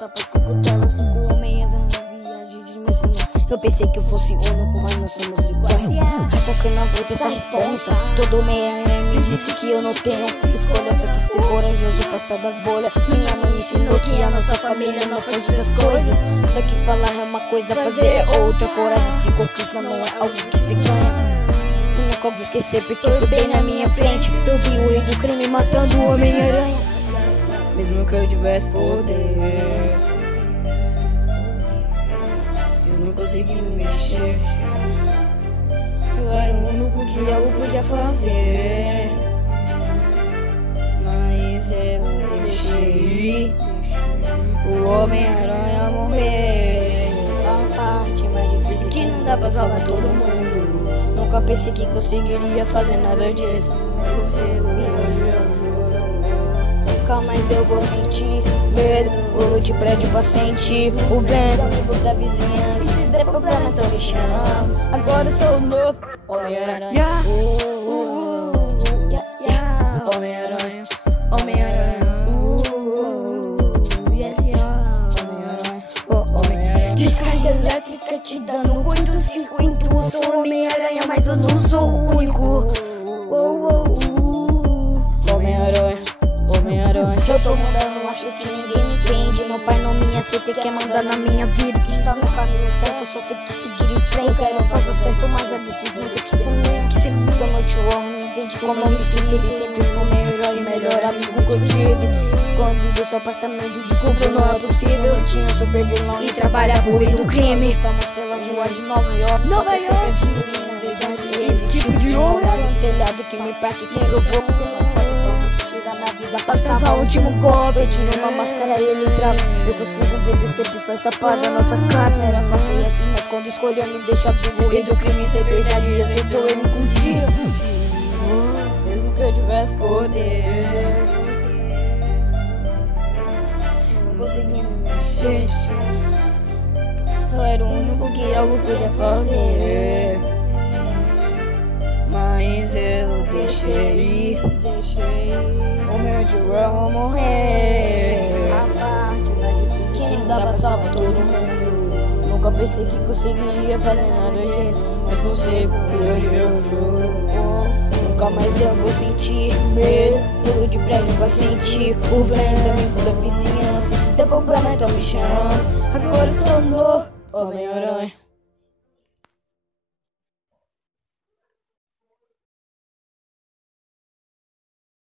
tapa, 5 telas, 5 homens na viagem de dimensão. Eu pensei que eu fosse único, mas nós somos iguais. Acho que eu não vou ter essa responsa. Todo meia me disse que eu não tenho escolha. Tem que ser corajoso, passar da bolha. Minha mãe ensinou que a nossa família não foge das coisas. Só que falar é uma coisa, fazer é outra. Coragem se conquista, não é algo que se ganha. Eu nunca vou esquecer porque foi bem na minha frente. Eu vi o rei do crime matando o Homem-Aranha. Mesmo que eu tivesse poder, eu não consegui me mexer. Eu era o único que algo podia fazer, mas eu deixei o Homem-Aranha morrer. A parte mais difícil que não dá pra salvar todo mundo. Nunca pensei que conseguiria fazer nada disso, mas consigo e hoje eu juro. Nunca mais eu vou sentir medo, pulo de prédio pra sentir o vento. Amigo da vizinhança, e se der problema então me chama. Agora eu sou o novo Homem-Aranha. Homem-Aranha, Homem-Aranha, Homem-Aranha. Descarga elétrica te dando muito circuito. Eu sou Homem-Aranha, mas eu não sou o único. Homem-Aranha, Homem-Aranha. Eu tô mudando, acho que ninguém me entende. Meu pai não me aceita e quer mandar na minha vida. Está no caminho certo, só tem que seguir em frente. Eu quero fazer o certo, mas a decisão tem que ser minha. Sou meu tio, não entende como eu me sinto. Ele sempre foi meu herói e melhor amigo que eu tive. Escondido do seu apartamento, desculpa, não é possível. Eu tinha um super vilão e trabalha burro do crime. Estamos pela rua de Nova York. Nova York. Esse tipo de homem um telhado que me parque, que provoca. Você não faz o posso tirar na vida. Bastava o último golpe, eu tirei uma máscara e ele entrava. Eu consigo ver decepções tapadas na nossa câmera. Passei assim, mas quando escolheu me deixar vivo. E do crime sem piedade, aceitou ele contigo. Mesmo que eu tivesse poder, não consegui me mexer. Eu era o único que algo podia fazer, mas eu deixei o meu João morrer. A parte mais difícil que não dá pra salvar todo mundo. Nunca pensei que conseguiria fazer nada disso, mas consigo e hoje eu juro. Nunca mais eu vou sentir medo, pulo de prédio pra sentir o vento. Amigo da vizinhança, se der problema então me chama. Agora eu sou o novo Homem-Aranha.